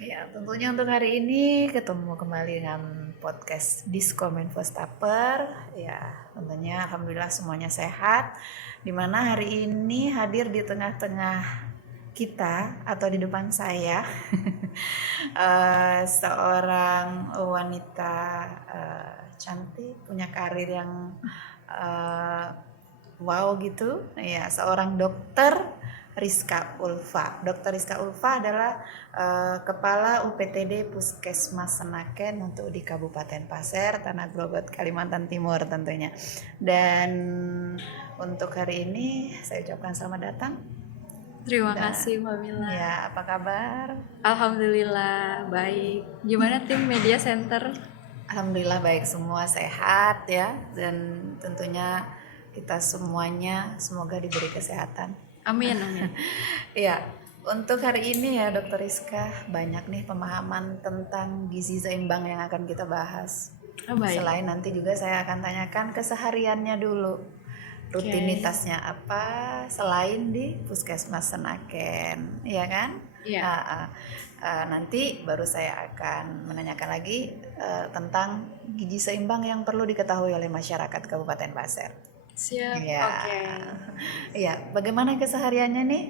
Ya, tentunya untuk hari ini ketemu kembali dengan podcast Diskominfo Stapper. Ya, tentunya alhamdulillah semuanya sehat. Dimana hari ini hadir di tengah-tengah kita atau di depan saya seorang wanita cantik, punya karir yang eh, wow gitu. Ya, seorang dokter Rizka Ulfa. Dr. Rizka Ulfa adalah Kepala UPTD Puskesmas Senaken untuk di Kabupaten Pasir, Tanah Globot, Kalimantan Timur tentunya. Dan untuk hari ini saya ucapkan selamat datang. Terima kasih Mbak Mila. Ya, apa kabar? Alhamdulillah baik. Gimana tim Media Center? Alhamdulillah baik semua, sehat ya, dan tentunya kita semuanya semoga diberi kesehatan. Amin amin. Ya, untuk hari ini ya Dokter Rizka banyak nih pemahaman tentang gizi seimbang yang akan kita bahas. Baik. Selain nanti juga saya akan tanyakan kesehariannya dulu, rutinitasnya apa selain di Puskesmas Senaken, ya kan? Iya. Nanti baru saya akan menanyakan lagi tentang gizi seimbang yang perlu diketahui oleh masyarakat Kabupaten Pasir. Siap. Iya, Oke. iya. Bagaimana kesehariannya nih?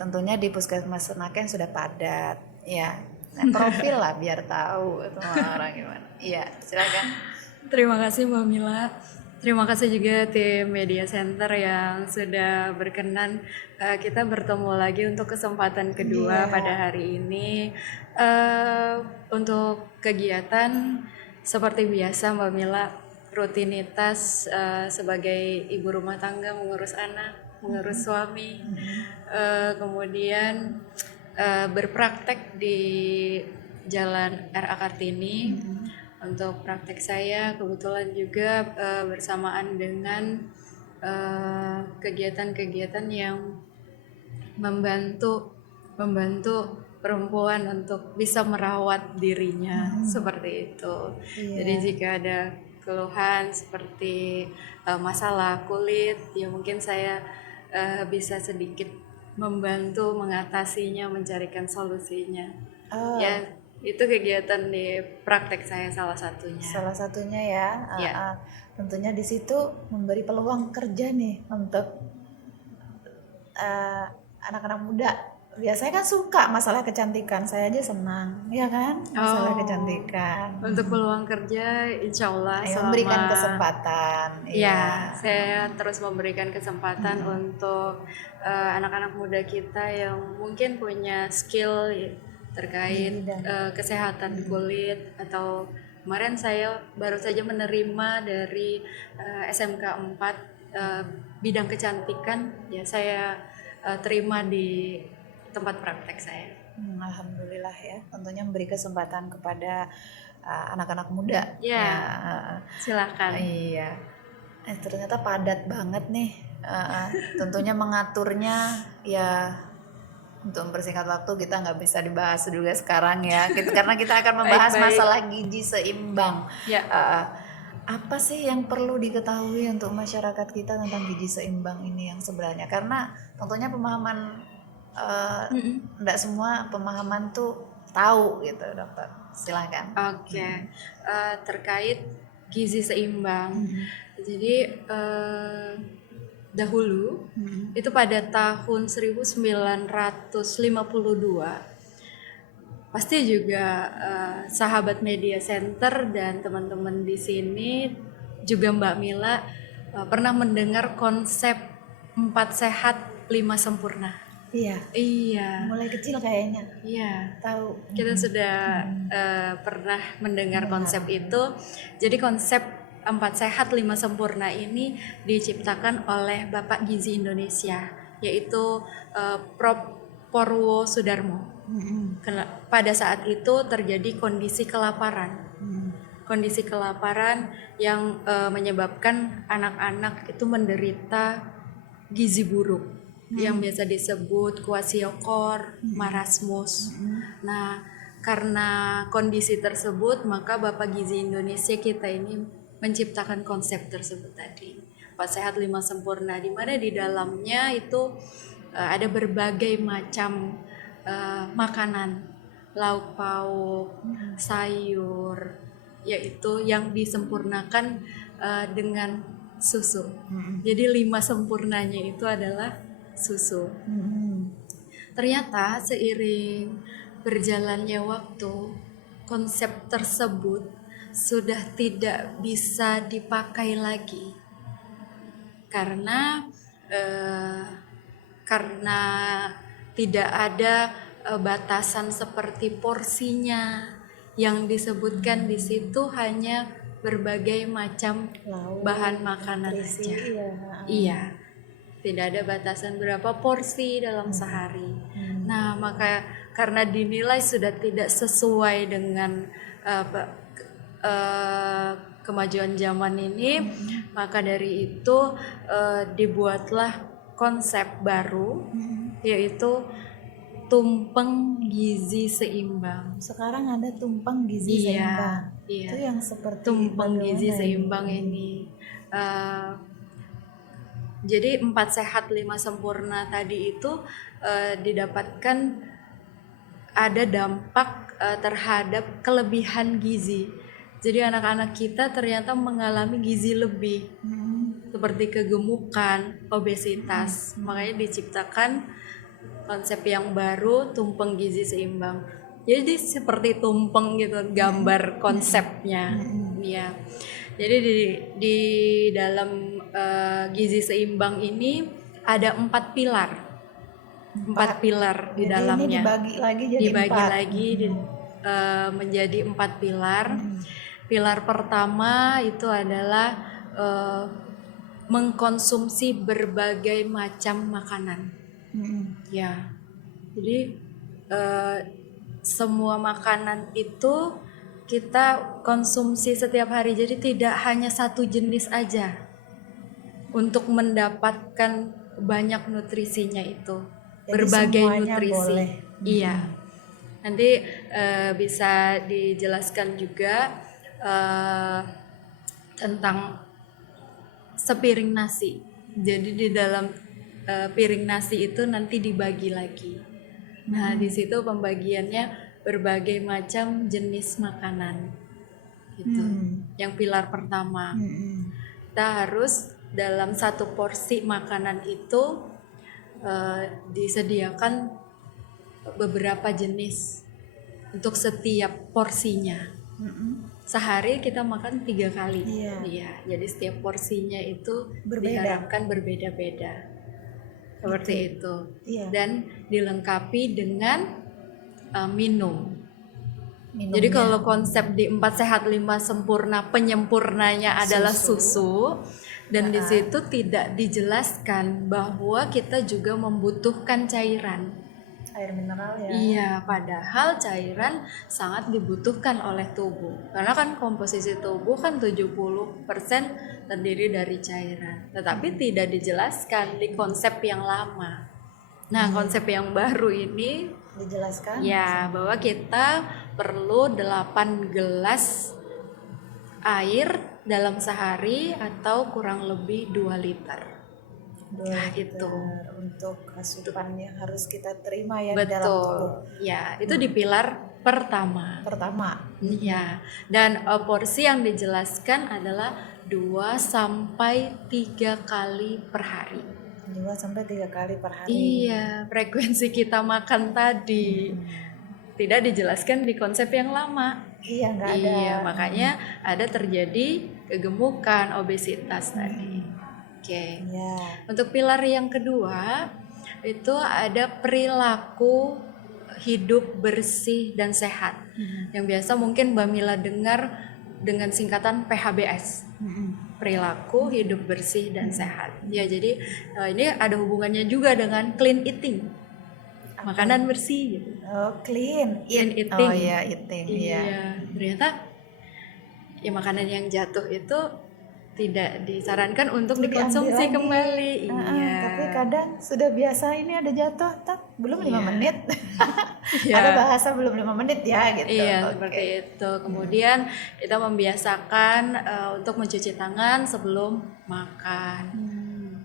Tentunya di Puskesmas Senaken sudah padat, ya. Nah, profil lah biar tahu semua orang gimana. Iya, silakan. Terima kasih Mbak Mila. Terima kasih juga tim Media Center yang sudah berkenan kita bertemu lagi untuk kesempatan kedua pada hari ini. Untuk kegiatan seperti biasa Mbak Mila, rutinitas sebagai ibu rumah tangga, mengurus anak, mengurus suami, kemudian berpraktek di Jalan RA Kartini. Untuk praktek saya kebetulan juga bersamaan dengan kegiatan-kegiatan yang membantu perempuan untuk bisa merawat dirinya seperti itu. Jadi jika ada keluhan seperti masalah kulit, ya mungkin saya bisa sedikit membantu mengatasinya, mencarikan solusinya. Ya, itu kegiatan di praktek saya salah satunya. Salah satunya ya, Ya. tentunya di situ memberi peluang kerja nih untuk anak-anak muda. Biasanya kan suka masalah kecantikan, saya aja senang, ya kan? Masalah kecantikan. Untuk peluang kerja, insya Allah Memberikan kesempatan. Ya, saya terus memberikan kesempatan untuk anak-anak muda kita yang mungkin punya skill terkait kesehatan kulit. Atau kemarin saya baru saja menerima dari SMK 4 bidang kecantikan, ya saya terima di tempat praktek saya. Alhamdulillah ya, tentunya memberi kesempatan kepada anak-anak muda. Ya, silakan. Iya. Ternyata padat banget nih. Tentunya mengaturnya ya, untuk mempersingkat waktu kita nggak bisa dibahas juga sekarang ya, karena kita akan membahas masalah gizi seimbang. Ya. Apa sih yang perlu diketahui untuk masyarakat kita tentang gizi seimbang ini yang sebenarnya? Karena tentunya pemahaman enggak semua pemahaman tuh tahu gitu, dokter. Silakan. Oke. Terkait gizi seimbang. Jadi dahulu itu pada tahun 1952 pasti juga sahabat Media Center dan teman-teman di sini juga Mbak Mila pernah mendengar konsep 4 sehat 5 sempurna. Iya. Mulai kecil kayaknya. Iya. Tahu. Kita sudah pernah mendengar konsep itu. Jadi konsep 4 sehat 5 sempurna ini diciptakan oleh Bapak Gizi Indonesia, yaitu Prof. Porwo Sudarmo. Pada saat itu terjadi kondisi kelaparan. Kondisi kelaparan yang menyebabkan anak-anak itu menderita gizi buruk yang biasa disebut kwashiorkor, marasmus. Nah, karena kondisi tersebut, maka Bapak Gizi Indonesia kita ini menciptakan konsep tersebut tadi, 4 sehat 5 sempurna, di mana di dalamnya itu ada berbagai macam makanan lauk pauk, sayur, yaitu yang disempurnakan dengan susu. Jadi 5 sempurnanya itu adalah susu. Ternyata seiring berjalannya waktu, konsep tersebut sudah tidak bisa dipakai lagi karena eh, karena tidak ada batasan seperti porsinya. Yang disebutkan di situ hanya berbagai macam Lauk, bahan makanan nutrisi, aja. iya. Iya, tidak ada batasan berapa porsi dalam sehari. Nah, maka karena dinilai sudah tidak sesuai dengan kemajuan zaman ini, maka dari itu dibuatlah konsep baru, yaitu tumpeng gizi seimbang. Sekarang ada tumpeng gizi seimbang. Iya. Itu yang seperti Tumpeng bagaimana gizi ini? seimbang ini. Jadi 4 sehat 5 sempurna tadi itu didapatkan ada dampak terhadap kelebihan gizi. Jadi anak-anak kita ternyata mengalami gizi lebih, seperti kegemukan, obesitas. Makanya diciptakan konsep yang baru, tumpeng gizi seimbang. Jadi seperti tumpeng gitu gambar konsepnya. Ya. Jadi di dalam gizi seimbang ini ada 4 pilar. 4 pilar di Jadi dalamnya. ini dibagi lagi jadi Dibagi 4. lagi menjadi 4 pilar. Pilar pertama itu adalah mengkonsumsi berbagai macam makanan. Ya, jadi semua makanan itu kita konsumsi setiap hari. Jadi tidak hanya satu jenis aja untuk mendapatkan banyak nutrisinya itu. Jadi Berbagai semuanya nutrisi. boleh. Iya. Nanti bisa dijelaskan juga tentang sepiring nasi. Jadi di dalam piring nasi itu nanti dibagi lagi. Nah, di situ pembagiannya berbagai macam jenis makanan. Gitu. Yang pilar pertama. Kita harus dalam satu porsi makanan itu disediakan beberapa jenis untuk setiap porsinya. Sehari kita makan 3 kali. Iya. Jadi setiap porsinya itu diharapkan berbeda-beda. Seperti itu. Iya. Dan dilengkapi dengan minum. Minumnya. Jadi kalau konsep di 4 sehat 5 sempurna, penyempurnanya adalah susu. Dan di situ tidak dijelaskan bahwa kita juga membutuhkan cairan. Air mineral ya. Iya, padahal cairan sangat dibutuhkan oleh tubuh. Karena kan komposisi tubuh kan 70% terdiri dari cairan. Tetapi tidak dijelaskan di konsep yang lama. Nah, konsep yang baru ini dijelaskan ya bahwa kita perlu 8 gelas air dalam sehari atau kurang lebih 2 liter. Nah, itu untuk asupan yang harus kita terima ya. Betul. Di dalam tubuh. Ya, itu di pilar pertama. Iya. Dan porsi yang dijelaskan adalah 2 sampai 3 kali per hari. 2 sampai 3 kali per hari. Iya, frekuensi kita makan tadi. Tidak dijelaskan di konsep yang lama. Iya, nggak ada. Iya, makanya ada terjadi kegemukan, obesitas tadi. Oke. Ya. Untuk pilar yang kedua itu ada perilaku hidup bersih dan sehat. Yang biasa mungkin Mbak Mila dengar dengan singkatan PHBS. Perilaku hidup bersih dan sehat. Ya, jadi ini ada hubungannya juga dengan clean eating. Makanan bersih gitu. Oh, clean eating. Oh iya, eating. Iya. Ternyata ya makanan yang jatuh itu tidak disarankan untuk dikonsumsi kembali. Iya. Tapi kadang sudah biasa ini ada jatuh, belum 5 menit. Iya. Ada bahasa belum 5 menit ya gitu. Iya, seperti itu. Kemudian kita membiasakan untuk mencuci tangan sebelum makan.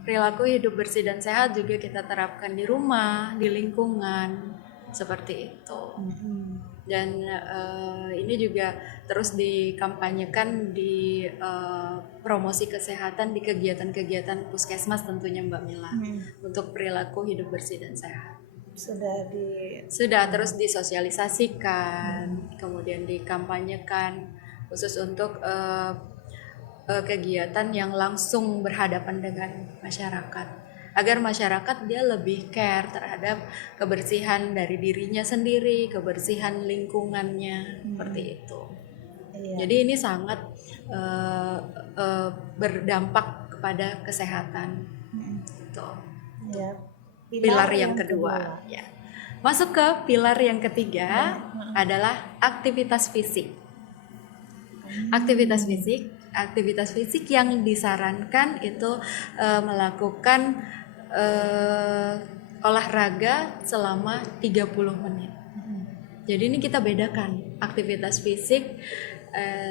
Perilaku hidup bersih dan sehat juga kita terapkan di rumah, di lingkungan. seperti itu. Mm-mm. Dan ini juga terus dikampanyekan di promosi kesehatan di kegiatan-kegiatan puskesmas tentunya Mbak Mila, untuk perilaku hidup bersih dan sehat. Sudah terus disosialisasikan, kemudian dikampanyekan khusus untuk kegiatan yang langsung berhadapan dengan masyarakat, agar masyarakat dia lebih care terhadap kebersihan dari dirinya sendiri, kebersihan lingkungannya, seperti itu. Iya. Jadi ini sangat berdampak kepada kesehatan. Gitu. Ya. Pilar yang kedua. Ya. Masuk ke pilar yang ketiga adalah aktivitas fisik. Aktivitas fisik yang disarankan itu melakukan olahraga selama 30 menit. Jadi ini kita bedakan aktivitas fisik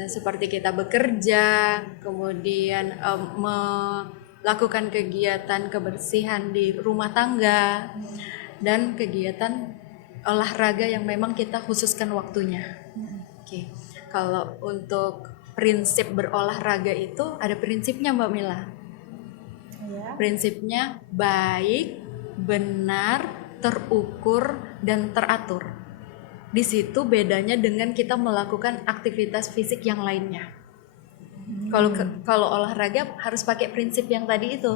seperti kita bekerja, kemudian melakukan kegiatan kebersihan di rumah tangga, dan kegiatan olahraga yang memang kita khususkan waktunya. Oke. Kalau untuk prinsip berolahraga itu ada prinsipnya Mbak Mila. Ya. Prinsipnya baik, benar, terukur, dan teratur. Di situ bedanya dengan kita melakukan aktivitas fisik yang lainnya. Kalau olahraga harus pakai prinsip yang tadi itu.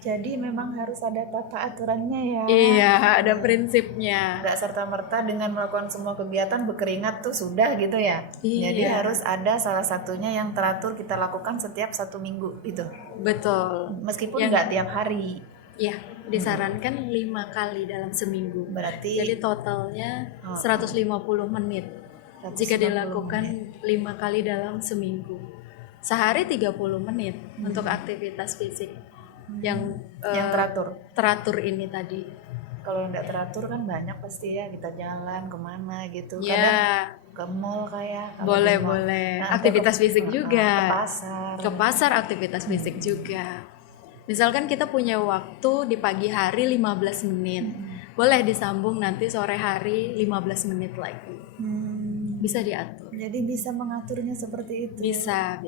Jadi memang harus ada tata aturannya ya. Iya, ada prinsipnya. Nggak serta-merta dengan melakukan semua kegiatan berkeringat tuh sudah gitu ya. Iya. Jadi harus ada salah satunya yang teratur kita lakukan setiap 1 minggu gitu. Betul. Meskipun nggak tiap hari. Iya, disarankan 5 kali dalam seminggu. Berarti Jadi totalnya 150 menit. Jika 150 dilakukan 5 kali dalam seminggu. Sehari 30 menit untuk aktivitas fisik yang teratur ini tadi. Kalau yang nggak teratur kan banyak pasti ya, kita jalan kemana gitu. Ya. Kadang ke mall kayak. Boleh. Aktivitas fisik juga. Ke pasar aktivitas fisik juga. Misalkan kita punya waktu di pagi hari 15 menit. Boleh disambung nanti sore hari 15 menit lagi. Bisa diatur. Jadi bisa mengaturnya seperti itu. Bisa.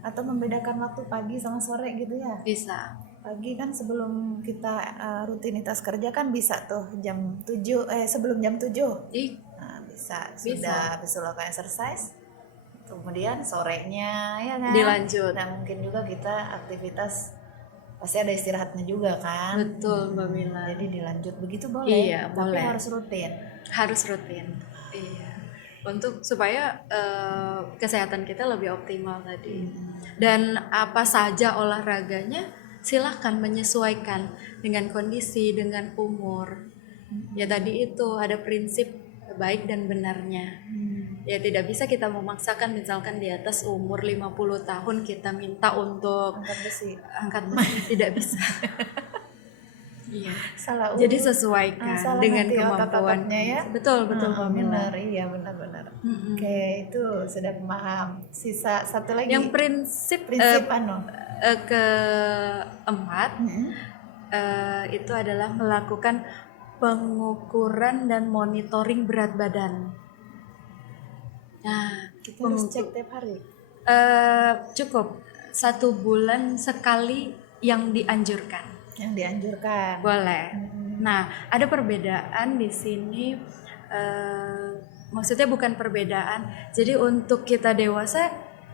Atau membedakan waktu pagi sama sore gitu ya. Bisa. Pagi kan sebelum kita rutinitas kerja kan bisa tuh sebelum jam 7. Nah, bisa. Sudah bisa lakukan exercise. Kemudian sorenya ya kan dilanjut. Nah, mungkin juga kita aktivitas pasti ada istirahatnya juga kan. Betul Mbak Mila. Jadi dilanjut begitu boleh. Iya, tapi boleh. Harus rutin. Iya. Untuk supaya kesehatan kita lebih optimal tadi. Dan apa saja olahraganya silahkan menyesuaikan dengan kondisi, dengan umur. Ya tadi itu ada prinsip baik dan benarnya. Ya tidak bisa kita memaksakan, misalkan di atas umur 50 tahun kita minta untuk angkat besi tidak bisa. Iya. Salah jadi sesuaikan dengan kemampuan ya. Betul Mbak Mila. Iya benar. Oke, itu sudah paham. Sisa satu lagi. Yang prinsip keempat itu adalah melakukan pengukuran dan monitoring berat badan. Nah, kita harus cek tiap hari. Cukup 1 bulan sekali yang dianjurkan. Boleh. Nah, ada perbedaan di sini. Maksudnya bukan perbedaan. Jadi untuk kita dewasa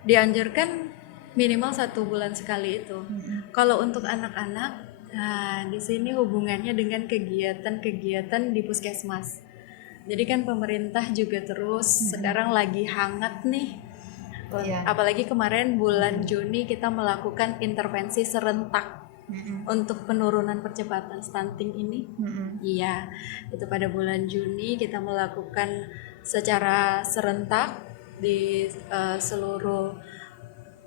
dianjurkan minimal 1 bulan sekali itu. Kalau untuk anak-anak, nah di sini hubungannya dengan kegiatan-kegiatan di puskesmas. Jadi kan pemerintah juga terus sekarang lagi hangat nih. Apalagi kemarin bulan Juni kita melakukan intervensi serentak. Untuk penurunan percepatan stunting ini. Iya, itu pada bulan Juni kita melakukan secara serentak di seluruh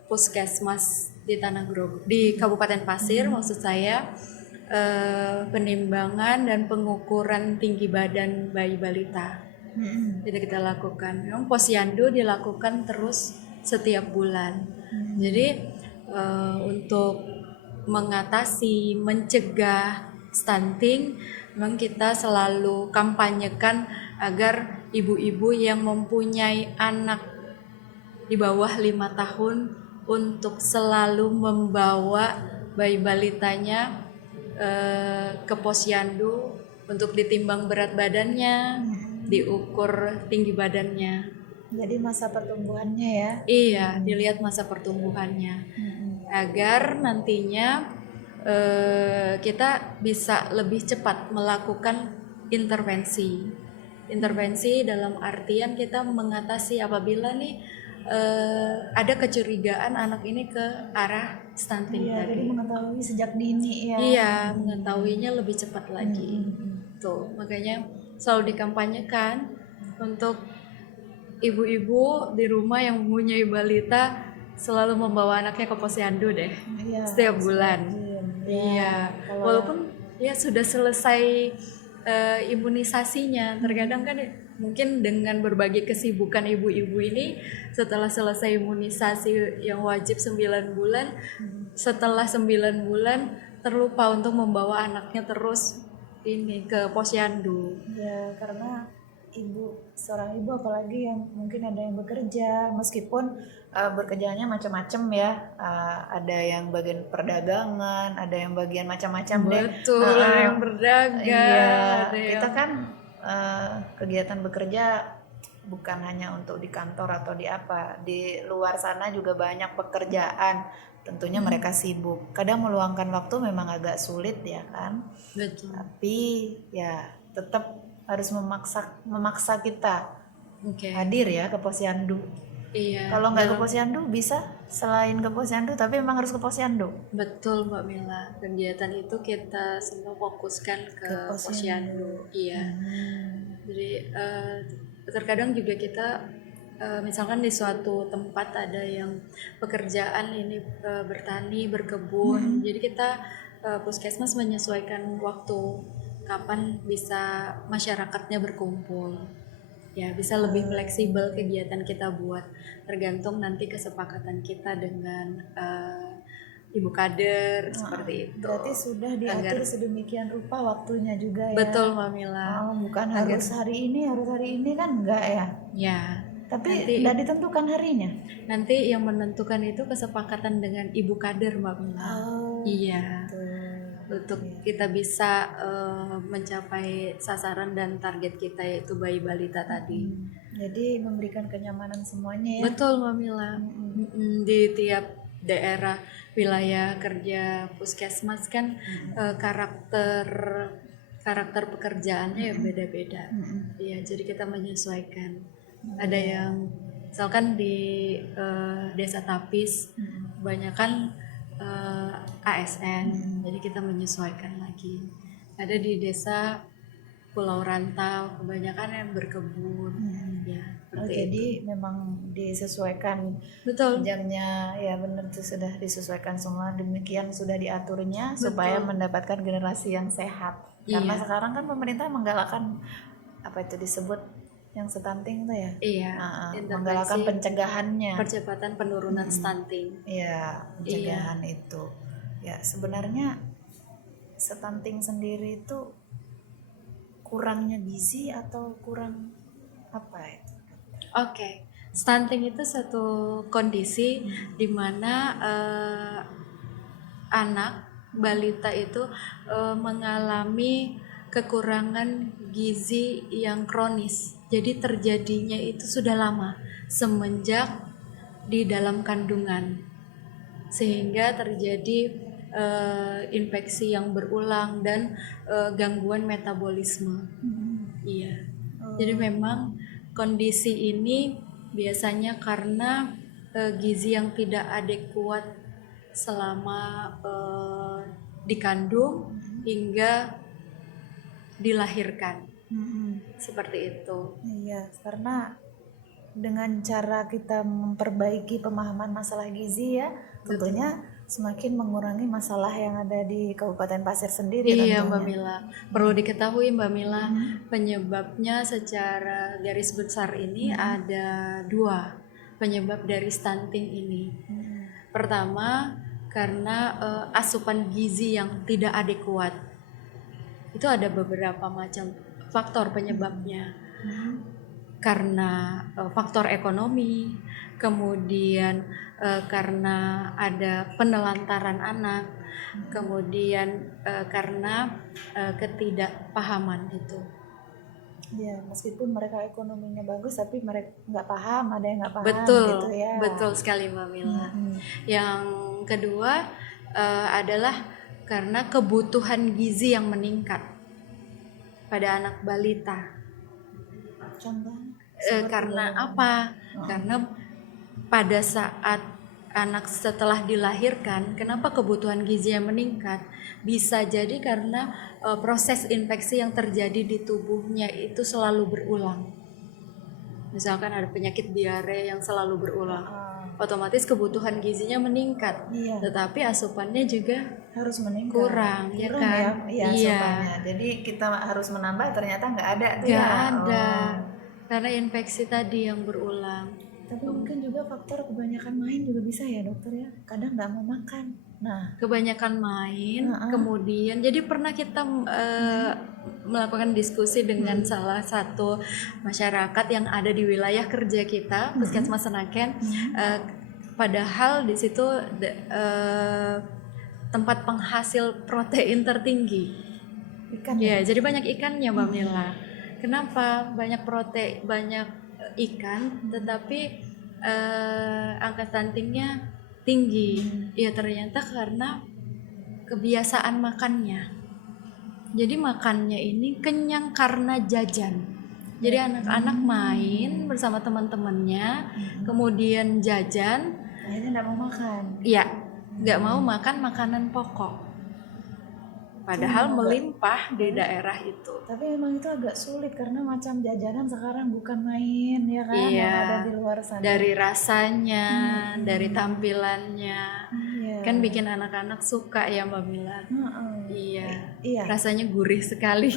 puskesmas di Tanah Grogol, di Kabupaten Pasir maksud saya, penimbangan dan pengukuran tinggi badan bayi balita. Itu kita lakukan. Memang posyandu dilakukan terus setiap bulan. Jadi untuk mengatasi, mencegah stunting, memang kita selalu kampanyekan agar ibu-ibu yang mempunyai anak di bawah 5 tahun untuk selalu membawa bayi balitanya ke posyandu untuk ditimbang berat badannya, diukur tinggi badannya. Jadi masa pertumbuhannya ya. Iya, dilihat masa pertumbuhannya agar nantinya kita bisa lebih cepat melakukan intervensi. Intervensi dalam artian kita mengatasi apabila nih ada kecurigaan anak ini ke arah stunting Iya, jadi tadi. mengetahui sejak dini ya. Iya, mengetahuinya lebih cepat lagi. Tuh, makanya selalu dikampanyekan untuk ibu-ibu di rumah yang mempunyai balita selalu membawa anaknya ke posyandu deh. Iya, Setiap bulan. Iya. Iya, walaupun ya sudah selesai imunisasinya, terkadang kan mungkin dengan berbagai kesibukan ibu-ibu ini setelah selesai imunisasi yang wajib 9 bulan, setelah 9 bulan terlupa untuk membawa anaknya terus ini ke posyandu. Ya, karena seorang ibu apalagi yang mungkin ada yang bekerja, meskipun bekerjanya macam-macam ya, ada yang bagian perdagangan, ada yang bagian macam-macam deh. Betul, ada yang berdagang. Iya, ada kita yang- kan kegiatan bekerja bukan hanya untuk di kantor atau di apa, di luar sana juga banyak pekerjaan. Tentunya mereka sibuk. Kadang meluangkan waktu memang agak sulit ya kan. Betul. Tapi ya tetap harus memaksa kita Oke. hadir ya ke posyandu. Iya. Kalau nggak ke posyandu bisa selain ke posyandu, tapi memang harus ke posyandu. Betul Mbak Mila, kegiatan itu kita semua fokuskan ke posyandu. Iya. Jadi terkadang juga kita misalkan di suatu tempat ada yang pekerjaan ini bertani, berkebun. Jadi kita puskesmas menyesuaikan waktu kapan bisa masyarakatnya berkumpul. Ya, bisa lebih fleksibel kegiatan kita buat, tergantung nanti kesepakatan kita dengan ibu kader seperti itu. Berarti sudah diatur sedemikian rupa waktunya juga ya. Betul Mbak Mila. Bukan harus hari ini kan enggak ya. Ya, Tapi tidak ditentukan harinya. nanti yang menentukan itu kesepakatan dengan ibu kader Mbak Mila. Iya. Untuk kita bisa mencapai sasaran dan target kita yaitu bayi balita tadi. Jadi memberikan kenyamanan semuanya ya. Betul Mbak Mila. Di tiap daerah wilayah kerja puskesmas kan karakter pekerjaannya ya beda-beda. Iya, jadi kita menyesuaikan. Ada yang misalkan di desa Tapis kebanyakan ASN, jadi kita menyesuaikan lagi. Ada di desa Pulau Rantau kebanyakan yang berkebun, ya. Jadi memang disesuaikan. Betul. Jamnya ya benar itu sudah disesuaikan semua, demikian sudah diaturnya supaya mendapatkan generasi yang sehat. Karena sekarang kan pemerintah menggalakkan apa itu disebut yang stunting itu ya. Iya. Menggalakkan pencegahannya. Percepatan penurunan stunting. Iya, pencegahan itu. Ya sebenarnya stunting sendiri itu kurangnya gizi atau kurang apa ya? Oke. Stunting itu satu kondisi di mana anak balita itu mengalami kekurangan gizi yang kronis. Jadi terjadinya itu sudah lama semenjak di dalam kandungan, sehingga terjadi infeksi yang berulang dan gangguan metabolisme. Iya. Jadi memang kondisi ini biasanya karena gizi yang tidak adekuat selama dikandung hingga dilahirkan. Seperti itu. Iya, karena dengan cara kita memperbaiki pemahaman masalah gizi ya, tentunya semakin mengurangi masalah yang ada di Kabupaten Pasir sendiri. Iya tentunya. Mbak Mila, perlu diketahui Mbak Mila, penyebabnya secara garis besar ini ada 2 penyebab dari stunting ini. Pertama, karena asupan gizi yang tidak adekuat. itu ada beberapa macam faktor penyebabnya. Karena faktor ekonomi, kemudian karena ada penelantaran anak, kemudian karena ketidakpahaman gitu. Ya, meskipun mereka ekonominya bagus, tapi mereka nggak paham, ada yang nggak paham Betul, gitu ya. betul sekali Mbak Mila. Yang kedua adalah karena kebutuhan gizi yang meningkat pada anak balita. Contohnya? Karena apa? Karena pada saat anak setelah dilahirkan, kenapa kebutuhan gizinya meningkat? Bisa jadi karena proses infeksi yang terjadi di tubuhnya itu selalu berulang. Misalkan ada penyakit diare yang selalu berulang, otomatis kebutuhan gizinya meningkat. Iya. Tetapi asupannya juga Harus meningkat. kurang, ya kan? Iya, asupannya. Jadi kita harus menambah, ternyata nggak ada tuh Nggak ya. ada, karena infeksi tadi yang berulang. Tapi mungkin juga faktor kebanyakan main juga bisa ya dokter ya. Kadang nggak mau makan. Nah, Kebanyakan main, kemudian jadi pernah kita melakukan diskusi dengan salah satu masyarakat yang ada di wilayah kerja kita, Puskesmas Senaken. Padahal di situ tempat penghasil protein tertinggi. ikan Ya, jadi banyak ikannya Mbak Mila. Kenapa banyak ikan, tetapi angka stuntingnya tinggi? Ya ternyata karena kebiasaan makannya. Jadi makannya ini kenyang karena jajan. Jadi anak-anak main bersama teman-temannya, kemudian jajan, akhirnya nggak mau makan. ya nggak mau makan makanan pokok. Padahal melimpah di daerah itu. Tapi memang itu agak sulit karena macam jajanan sekarang bukan main ya kan, Iya, yang ada di luar sana. dari rasanya, dari tampilannya, Iya. kan bikin anak-anak suka ya Mbak Mila. Iya, Iya. rasanya gurih sekali.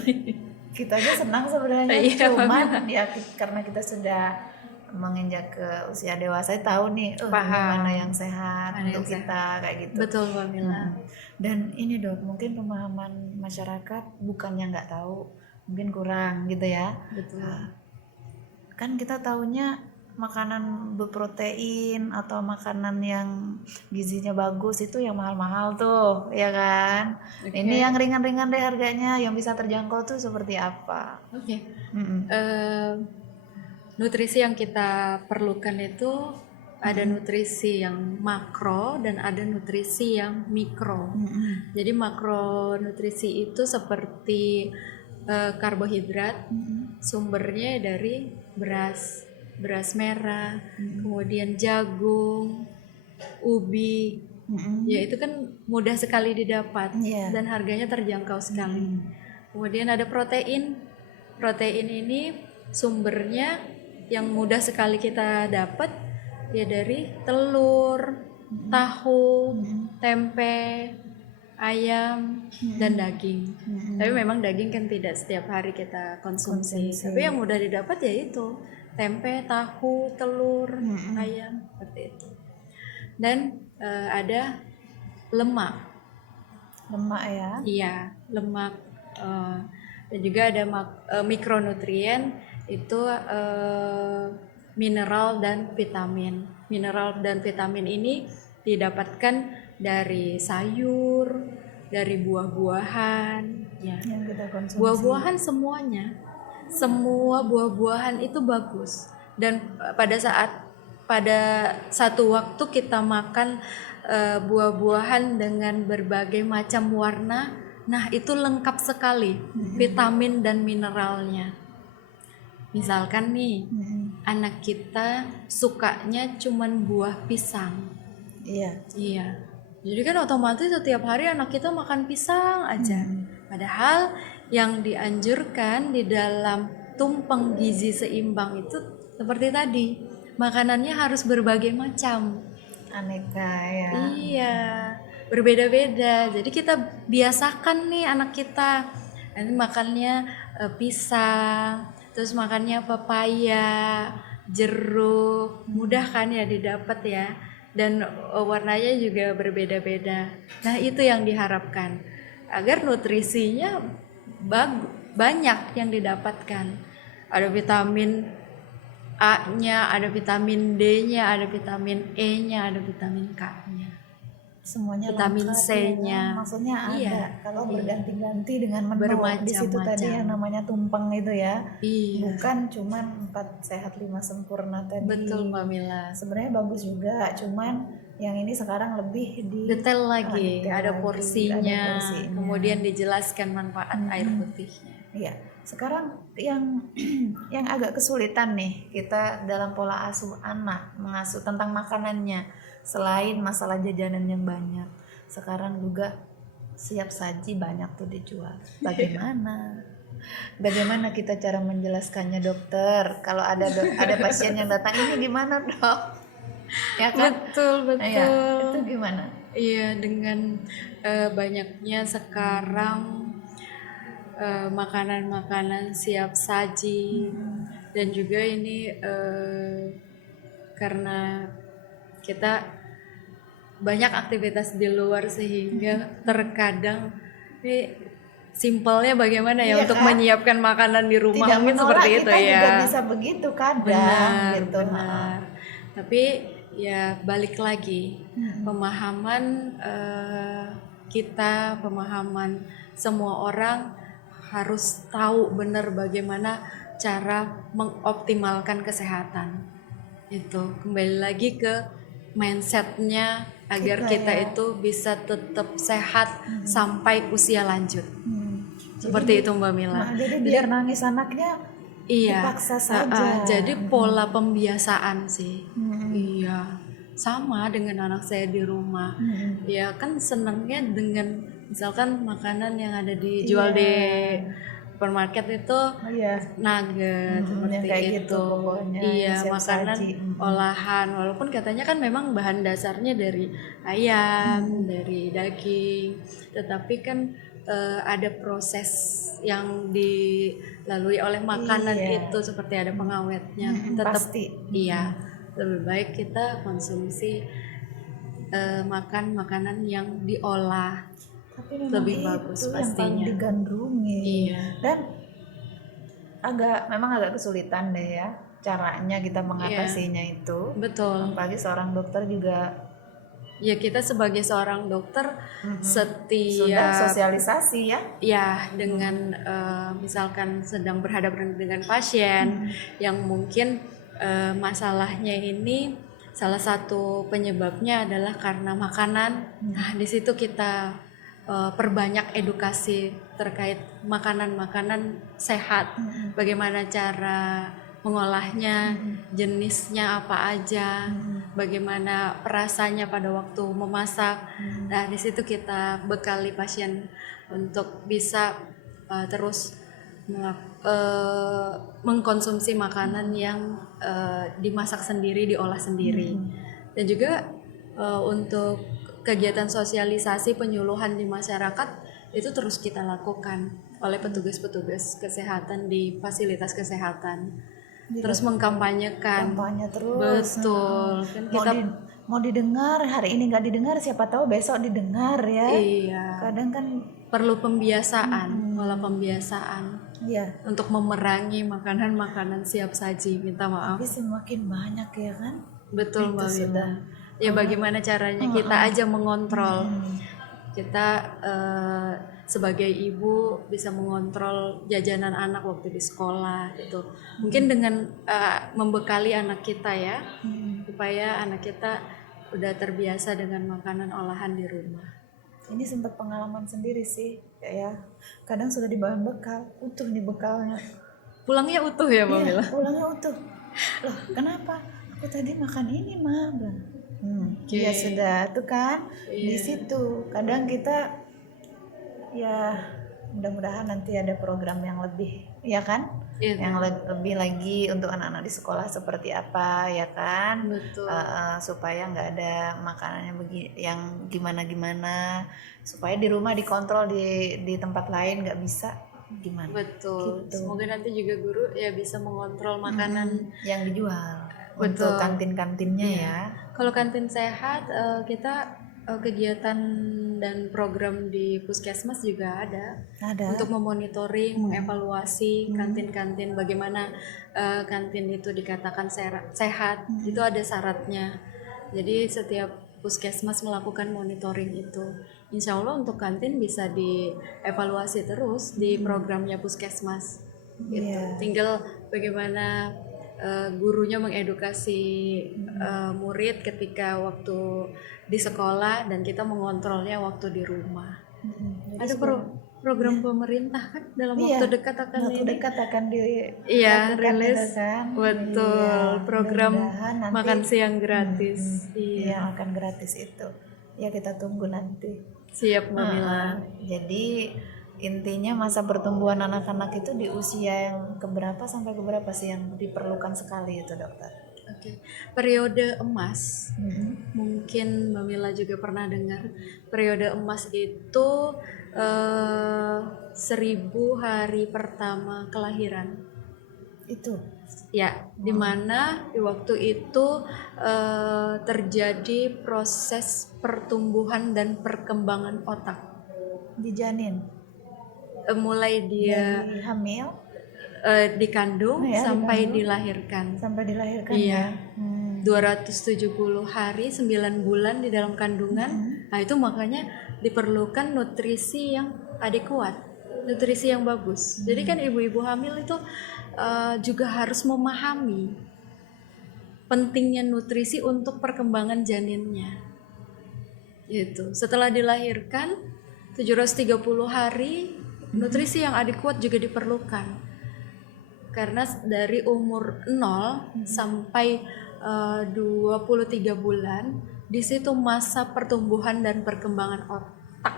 Kita aja senang sebenarnya, Iya, cuman ya karena kita sudah menginjak ke usia dewasa, tahu nih Paham. mana yang sehat Mana untuk yang kita kayak gitu. Betul Mbak Mila. Dan ini Dok, mungkin pemahaman masyarakat bukannya nggak tahu, mungkin kurang gitu ya. Betul. Kan kita taunya makanan berprotein atau makanan yang gizinya bagus itu yang mahal-mahal tuh, ya kan? Oke. Ini yang ringan-ringan deh harganya, yang bisa terjangkau tuh seperti apa? Oke. Mm-mm. Nutrisi yang kita perlukan itu ada nutrisi yang makro dan ada nutrisi yang mikro. Jadi makronutrisi itu seperti karbohidrat, sumbernya dari beras merah, kemudian jagung, ubi. Ya itu kan mudah sekali didapat dan harganya terjangkau sekali. Kemudian ada protein. Protein ini sumbernya yang mudah sekali kita dapat ya dari telur, tahu, tempe, ayam, dan daging. Tapi memang daging kan tidak setiap hari kita konsumsi. Tapi yang mudah didapat ya itu tempe, tahu, telur, ayam, seperti itu. Dan ada lemak. Lemak ya? Iya, lemak. Dan juga ada mikronutrien itu mineral dan vitamin. Mineral dan vitamin ini didapatkan dari sayur, dari buah-buahan, ya. Yang kita konsumsi. Buah-buahan semuanya, semua buah-buahan itu bagus. Dan pada satu waktu kita makan buah-buahan dengan berbagai macam warna, nah itu lengkap sekali vitamin dan mineralnya. Misalkan nih, anak kita sukanya cuman buah pisang. Iya. Jadi kan otomatis setiap hari anak kita makan pisang aja. Padahal yang dianjurkan di dalam tumpeng gizi seimbang itu seperti tadi, makanannya harus berbagai macam. Aneka ya. Iya, berbeda-beda. Jadi kita biasakan nih anak kita. Nanti makannya pisang, terus makannya pepaya, jeruk, mudah kan ya didapat ya. Dan warnanya juga berbeda-beda. Nah itu yang diharapkan agar nutrisinya banyak yang didapatkan. Ada vitamin A-nya, ada vitamin D-nya, ada vitamin E-nya, ada vitamin K-nya. Semuanya Vitamin lengkap, C-nya. ya kan? Maksudnya ada. Iya, Kalau iya. berganti-ganti dengan menu di situ tadi Bermacam-macam. yang namanya tumpeng itu ya. Iya. Bukan cuman 4 sehat 5 sempurna tadi. Betul Mbak Mila. Sebenarnya bagus juga, cuman yang ini sekarang lebih Detail lagi, detail ada lagi, porsinya, ada porsinya. kemudian dijelaskan manfaat air putihnya. Iya. Sekarang yang yang agak kesulitan nih kita dalam pola asuh anak, mengasuh tentang makanannya, selain masalah jajanan yang banyak, sekarang juga siap saji banyak tuh dijual. Bagaimana kita cara menjelaskannya, dokter? Kalau ada pasien yang datang, ini gimana, dok? Ya kan? Betul. Iya, itu gimana? Iya, dengan banyaknya sekarang makanan-makanan siap saji, dan juga ini karena kita banyak aktivitas di luar sehingga terkadang ini simpelnya bagaimana ya Iya untuk kan? menyiapkan makanan di rumah, Tidak mungkin menolak, seperti itu kita ya. juga bisa begitu kadang gitu. Benar. Tapi ya balik lagi, pemahaman kita, pemahaman semua orang harus tahu benar bagaimana cara mengoptimalkan kesehatan. Itu kembali lagi ke mindsetnya agar kita ya. itu bisa tetap sehat sampai usia lanjut. Seperti itu Mbak Mila. Nah, jadi biar nangis anaknya Iya, dipaksa saja. jadi pola pembiasaan sih. Iya, sama dengan anak saya di rumah. Ya kan senangnya dengan misalkan makanan yang ada dijual di supermarket itu nugget seperti kayak itu. gitu pokoknya, Iya, siap makanan saji. olahan. Walaupun katanya kan memang bahan dasarnya dari ayam, dari daging, tetapi kan ada proses yang dilalui oleh makanan itu seperti ada pengawetnya. Tetap pasti. iya, lebih baik kita konsumsi makan makanan yang diolah. Tapi memang Lebih itu bagus yang pastinya. paling digandrungi. Iya. Dan memang agak kesulitan deh ya caranya kita mengatasinya itu. Betul. Apalagi seorang dokter juga. Ya kita sebagai seorang dokter Sudah sosialisasi ya. Ya dengan misalkan sedang berhadapan dengan pasien yang mungkin masalahnya ini salah satu penyebabnya adalah karena makanan. Nah di situ kita perbanyak edukasi terkait makanan-makanan sehat, bagaimana cara mengolahnya, jenisnya apa aja, bagaimana rasanya pada waktu memasak. Nah di situ kita bekali pasien untuk bisa terus mengkonsumsi makanan yang dimasak sendiri, diolah sendiri. Dan juga untuk kegiatan sosialisasi penyuluhan di masyarakat itu terus kita lakukan oleh petugas-petugas kesehatan di fasilitas kesehatan. Terus mengkampanyekan. Kampanye terus. Betul. Kan kita mau didengar hari ini nggak didengar, siapa tahu besok didengar ya. Iya. Kadang kan perlu pembiasaan, pola pembiasaan. Iya. Untuk memerangi makanan-makanan siap saji. Minta maaf. Tapi semakin banyak ya kan. Betul Mbak Mila. Ya bagaimana caranya kita aja mengontrol. Kita sebagai ibu bisa mengontrol jajanan anak waktu di sekolah gitu. Mungkin dengan membekali anak kita ya, supaya anak kita udah terbiasa dengan makanan olahan di rumah. Ini sempat pengalaman sendiri sih, ya. Kadang sudah di bahan bekal, utuh nih bekalnya. Pulangnya utuh ya Mbak Mila? Pulangnya utuh. Loh, kenapa? Aku tadi makan ini mah, ya sudah tuh kan. Di situ kadang kita ya mudah-mudahan nanti ada program yang lebih ya kan, yang lebih lagi untuk anak-anak di sekolah seperti apa ya kan. Betul. Supaya nggak ada makanannya yang gimana-gimana, supaya di rumah dikontrol, di tempat lain nggak bisa gimana. Betul. Gitu. Semoga nanti juga guru ya bisa mengontrol makanan yang dijual. Untuk kantin-kantinnya ya. Kalau kantin sehat kita kegiatan dan program di puskesmas juga ada Ada. untuk memonitoring, mengevaluasi kantin-kantin, bagaimana kantin itu dikatakan sehat, itu ada syaratnya. Jadi setiap puskesmas melakukan monitoring itu. Insya Allah untuk kantin bisa dievaluasi terus di programnya puskesmas. Gitu. Iya. Tinggal bagaimana gurunya mengedukasi murid ketika waktu di sekolah dan kita mengontrolnya waktu di rumah. Jadi Ada program pemerintah kan dalam Iya, waktu dekat akan waktu ini. dekat akan Iya, dilakukan rilis. itu kan. Betul, Iya, program mudah-mudahan nanti makan siang gratis. Iya, makan gratis itu. Ya kita tunggu nanti. Siap Mbak Mila. Jadi intinya masa pertumbuhan anak-anak itu di usia yang keberapa sampai keberapa sih yang diperlukan sekali itu, dokter? Oke. Periode emas. Mungkin Mbak Mila juga pernah dengar. Periode emas itu 1000 hari pertama kelahiran. Itu. Ya, di mana di waktu itu terjadi proses pertumbuhan dan perkembangan otak. Di janin. Mulai dia Dari hamil dikandung ya, sampai dikandung. dilahirkan. Sampai dilahirkan Iya. ya. 270 hari, 9 bulan di dalam kandungan. Nah, itu makanya diperlukan nutrisi yang adekuat, nutrisi yang bagus. Jadi kan ibu-ibu hamil itu juga harus memahami pentingnya nutrisi untuk perkembangan janinnya. Gitu. Setelah dilahirkan 730 hari, nutrisi yang adekuat juga diperlukan. Karena dari umur 0 sampai 23 bulan, di situ masa pertumbuhan dan perkembangan otak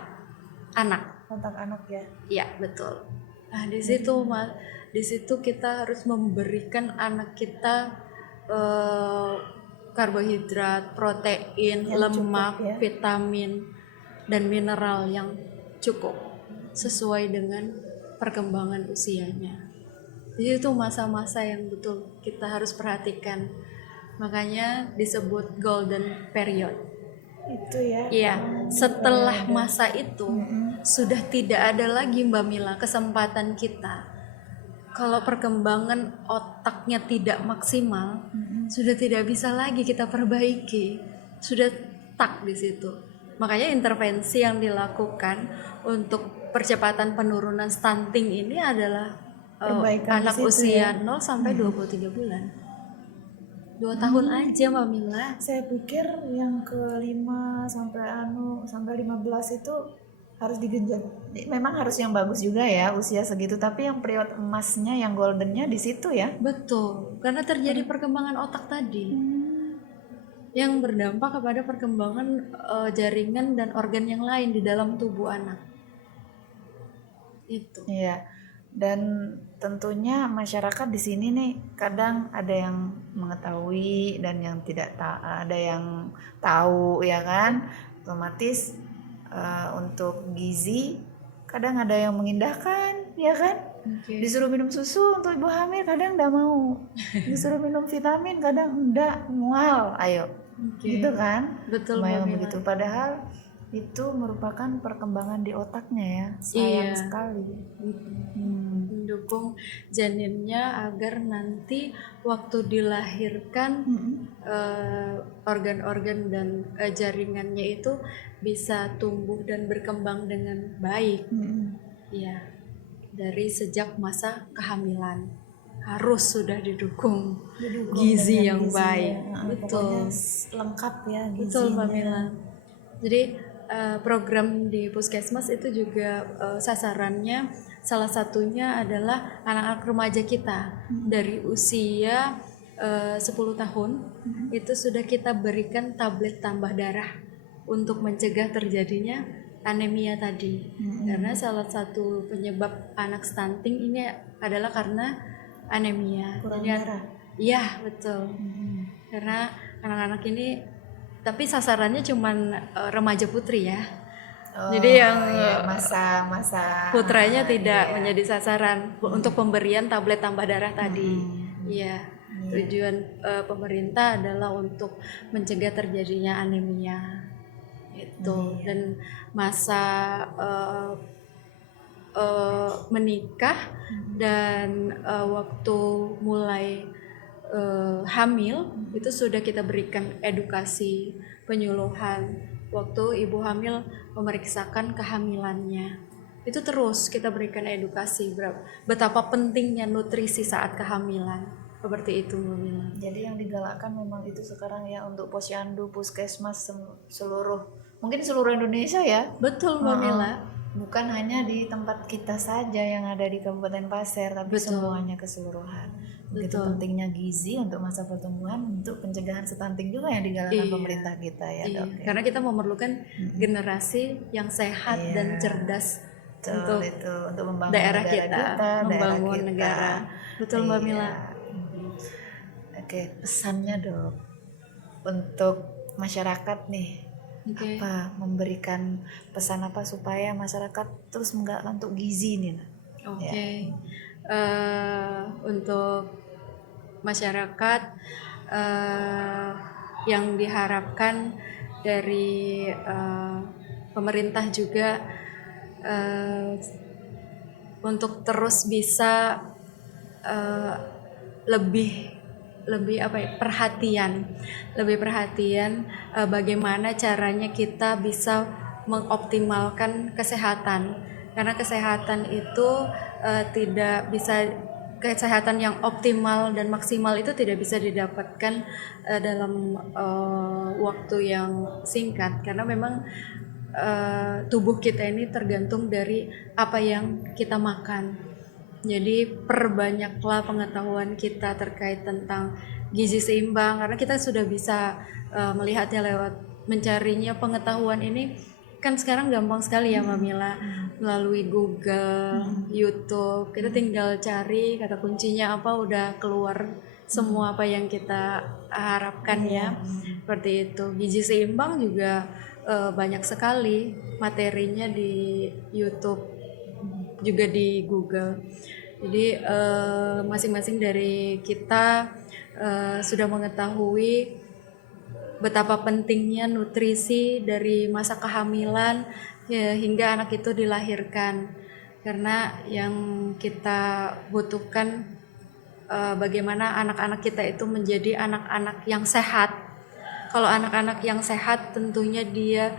anak. Otak anak ya. Iya, betul. Nah, di situ kita harus memberikan anak kita karbohidrat, protein, Yang lemak, cukup, ya. vitamin dan mineral yang cukup sesuai dengan perkembangan usianya. Jadi itu masa-masa yang betul kita harus perhatikan. Makanya disebut golden period. Itu ya. Iya, setelah masa itu sudah tidak ada lagi Mbak Mila kesempatan kita. Kalau perkembangan otaknya tidak maksimal, sudah tidak bisa lagi kita perbaiki. Sudah stuck di situ. Makanya intervensi yang dilakukan untuk percepatan penurunan stunting ini adalah Perbaikan anak di situ usia ya. 0 sampai 23 bulan. 2 tahun aja Mbak Mila. Saya pikir yang ke-5 sampai 15 itu harus digenjot. Memang harus yang bagus juga ya usia segitu, tapi yang periode emasnya, yang goldennya di situ ya. Betul, karena terjadi perkembangan otak tadi yang berdampak kepada perkembangan jaringan dan organ yang lain di dalam tubuh anak. Itu. Iya. Dan tentunya masyarakat di sini nih kadang ada yang mengetahui dan yang tidak ada yang tahu ya kan. Otomatis untuk gizi kadang ada yang mengindahkan ya kan. Disuruh minum susu untuk ibu hamil kadang enggak mau. Disuruh minum vitamin kadang enggak, mual. Ayo. Gitu kan? Betul Memang Mbak Mila. begitu. Padahal itu merupakan perkembangan di otaknya ya. Sayang sekali. Mendukung janinnya agar nanti waktu dilahirkan organ-organ dan jaringannya itu bisa tumbuh dan berkembang dengan baik. Ya, dari sejak masa kehamilan harus sudah didukung gizi yang baik. Betul. Lengkap ya gizinya. Betul Mbak Mila. Jadi program di puskesmas itu juga sasarannya salah satunya adalah anak-anak remaja kita dari usia 10 tahun itu sudah kita berikan tablet tambah darah untuk mencegah terjadinya anemia tadi. Karena salah satu penyebab anak stunting ini adalah karena anemia. Kurang darah. Iya, betul. Karena anak-anak ini, tapi sasarannya cuman remaja putri ya. Jadi yang masa putranya tidak menjadi sasaran untuk pemberian tablet tambah darah tadi. Iya. Tujuan pemerintah adalah untuk mencegah terjadinya anemia. itu. Dan masa menikah dan waktu mulai hamil itu sudah kita berikan edukasi penyuluhan. Waktu ibu hamil memeriksakan kehamilannya, itu terus kita berikan edukasi betapa pentingnya nutrisi saat kehamilan, seperti itu Mbak Mila. Jadi yang digalakkan memang itu sekarang ya untuk posyandu, puskesmas mungkin seluruh Indonesia ya. Betul Mbak Mila. Bukan hanya di tempat kita saja yang ada di Kabupaten Pasir, tapi semuanya keseluruhan. Begitu pentingnya gizi untuk masa pertumbuhan, untuk pencegahan stunting juga yang digalakkan pemerintah kita ya, Dok. Ya. Karena kita memerlukan generasi yang sehat dan cerdas untuk membangun daerah kita, membangun negara. Betul Mbak Mila. Oke, pesannya Dok untuk masyarakat nih. Apa memberikan pesan apa supaya masyarakat terus menggalakkan untuk gizi nih? Untuk masyarakat yang diharapkan dari pemerintah juga untuk terus bisa lebih perhatian bagaimana caranya kita bisa mengoptimalkan kesehatan, karena kesehatan itu kesehatan yang optimal dan maksimal itu tidak bisa didapatkan dalam waktu yang singkat, karena memang tubuh kita ini tergantung dari apa yang kita makan. Jadi perbanyaklah pengetahuan kita terkait tentang gizi seimbang, karena kita sudah bisa melihatnya lewat mencarinya. Pengetahuan ini kan sekarang gampang sekali ya Mbak Mila, melalui Google, YouTube, kita tinggal cari kata kuncinya apa, udah keluar semua apa yang kita harapkan ya. Seperti itu. Gizi seimbang juga banyak sekali materinya di YouTube, juga di Google. Jadi masing-masing dari kita sudah mengetahui betapa pentingnya nutrisi dari masa kehamilan hingga anak itu dilahirkan, karena yang kita butuhkan bagaimana anak-anak kita itu menjadi anak-anak yang sehat. Kalau anak-anak yang sehat tentunya dia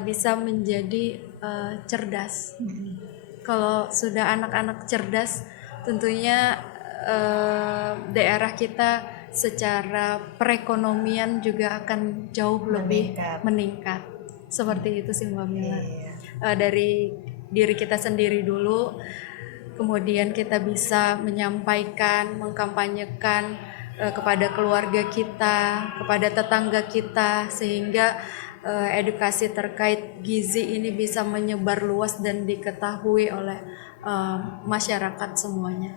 bisa menjadi cerdas. Kalau sudah anak-anak cerdas, tentunya daerah kita secara perekonomian juga akan jauh lebih meningkat. Seperti itu sih Mbak Mila. Dari diri kita sendiri dulu, kemudian kita bisa menyampaikan, mengkampanyekan kepada keluarga kita, kepada tetangga kita, sehingga edukasi terkait gizi ini bisa menyebar luas dan diketahui oleh masyarakat semuanya.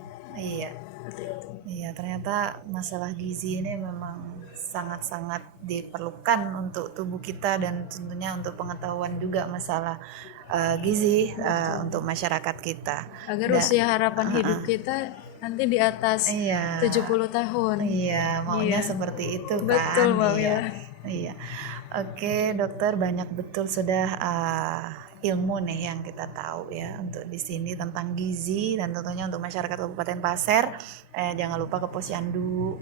Iya, ternyata masalah gizi ini memang sangat-sangat diperlukan untuk tubuh kita, dan tentunya untuk pengetahuan juga masalah gizi untuk masyarakat kita. Agar usia harapan hidup kita nanti di atas 70 tahun. Iya, maunya seperti itu kan. Betul Mbak Mila. Iya. Oke, dokter, banyak betul sudah ilmu nih yang kita tahu ya untuk di sini tentang gizi, dan tentunya untuk masyarakat Kabupaten Pasir jangan lupa ke posyandu.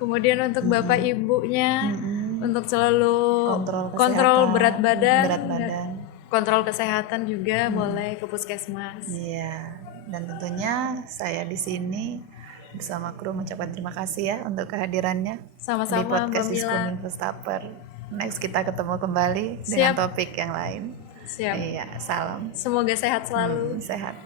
Kemudian untuk bapak ibunya untuk selalu kontrol berat badan. Kontrol kesehatan juga boleh ke puskesmas. Iya. Dan tentunya saya di sini bersama kru mengucapkan terima kasih ya untuk kehadirannya sama-sama di podcast Mbak Mila. Infostapper. Next kita ketemu kembali dengan topik yang lain. Siap. Iya, salam. Semoga sehat selalu. Sehat.